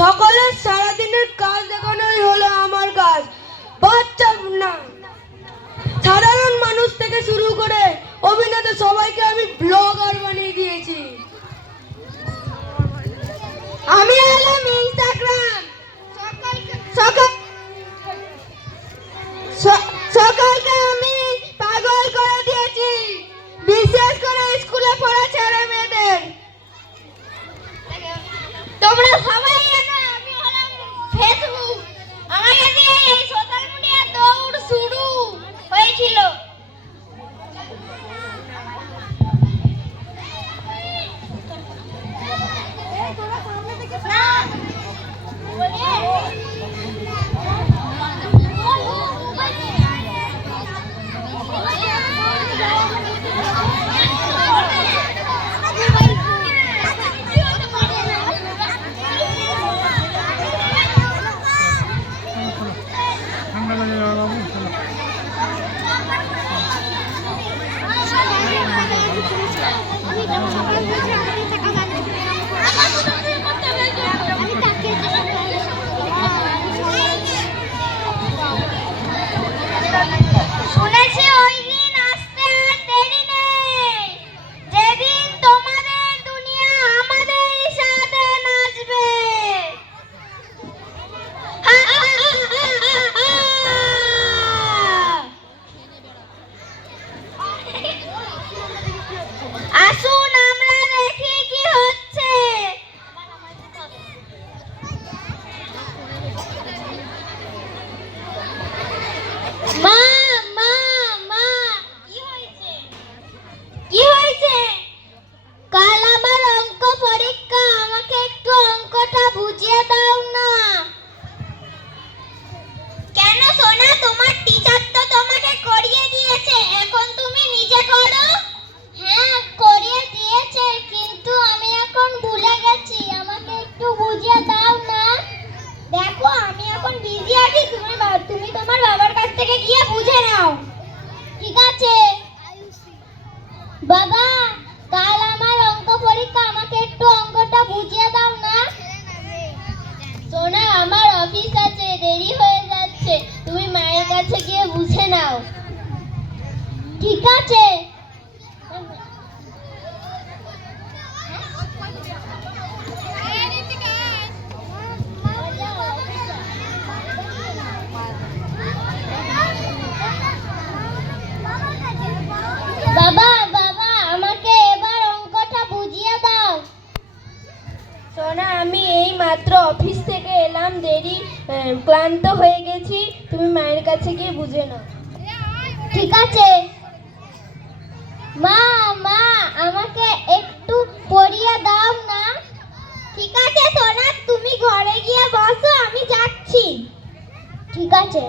সকলের সারাদিনের কাজ দেখানোই হলো আমার কাজ। বাচ্চা না, সাধারণ মানুষ থেকে শুরু করে অভিনেতা সবাইকে আমি ব্লগার বানিয়ে দিয়েছি। আমি হলাম ইনস্টাগ্রাম, সকালকে আমি পাগল করে দিয়েছি, বিশেষ করে স্কুলে পড়া ছেলে মেয়েদের। তোমরা সবাই জানো আমি হলাম ফেসবুক। আমাকে দিয়ে এই সোশ্যাল মিডিয়া দৌড় শুরু হয়েছিল। আসুন আমরা দেখি কি হচ্ছে। মা মা মা, কি হয়েছে? কি হয়েছে? কাল আমার অঙ্ক পরীক্ষা, আমাকে একটু অঙ্কটা বুঝিয়ে দাও না। কেন সোনা, তোমার টিচার তো তোমাকে করিয়ে দিয়েছে, এখন তুমি নিজে করো। হ্যাঁ করিয়ে দিয়েছে, কিন্তু আমি এখন ভুলে গেছি, আমাকে একটু বুঝিয়ে দাও না। দেখো আমি এখন বিজি আছি, তুমি তোমার বাবার কাছ থেকে গিয়ে বুঝে নাও। ঠিক আছে বাবা, কাল আমার অঙ্ক পরীক্ষা, আমাকে একটু অঙ্কটা বুঝিয়ে দাও না। সোনা আমার অফিস আছে, দেরি হয়ে যাচ্ছে, তুমি মায়ের কাছে গিয়ে বুঝে নাও। ঠিক আছে বাবা, বাবা আমাকে এবার অঙ্কটা বুঝিয়ে দাও। সোনা আমি এই মাত্র অফিস থেকে এলাম, দেরি ক্লান্ত হয়ে গেছি, তুমি মায়ের কাছে গিয়ে বুঝে নাও। ঠিক আছে মা, মা আমাকে একটু পড়িয়ে দাও না। ঠিক আছে সোনা, তুমি ঘরে গিয়ে বসো, আমি যাচ্ছি। ঠিক আছে।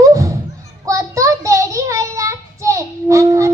উফ, কত দেরি হয়ে যাচ্ছে, এখন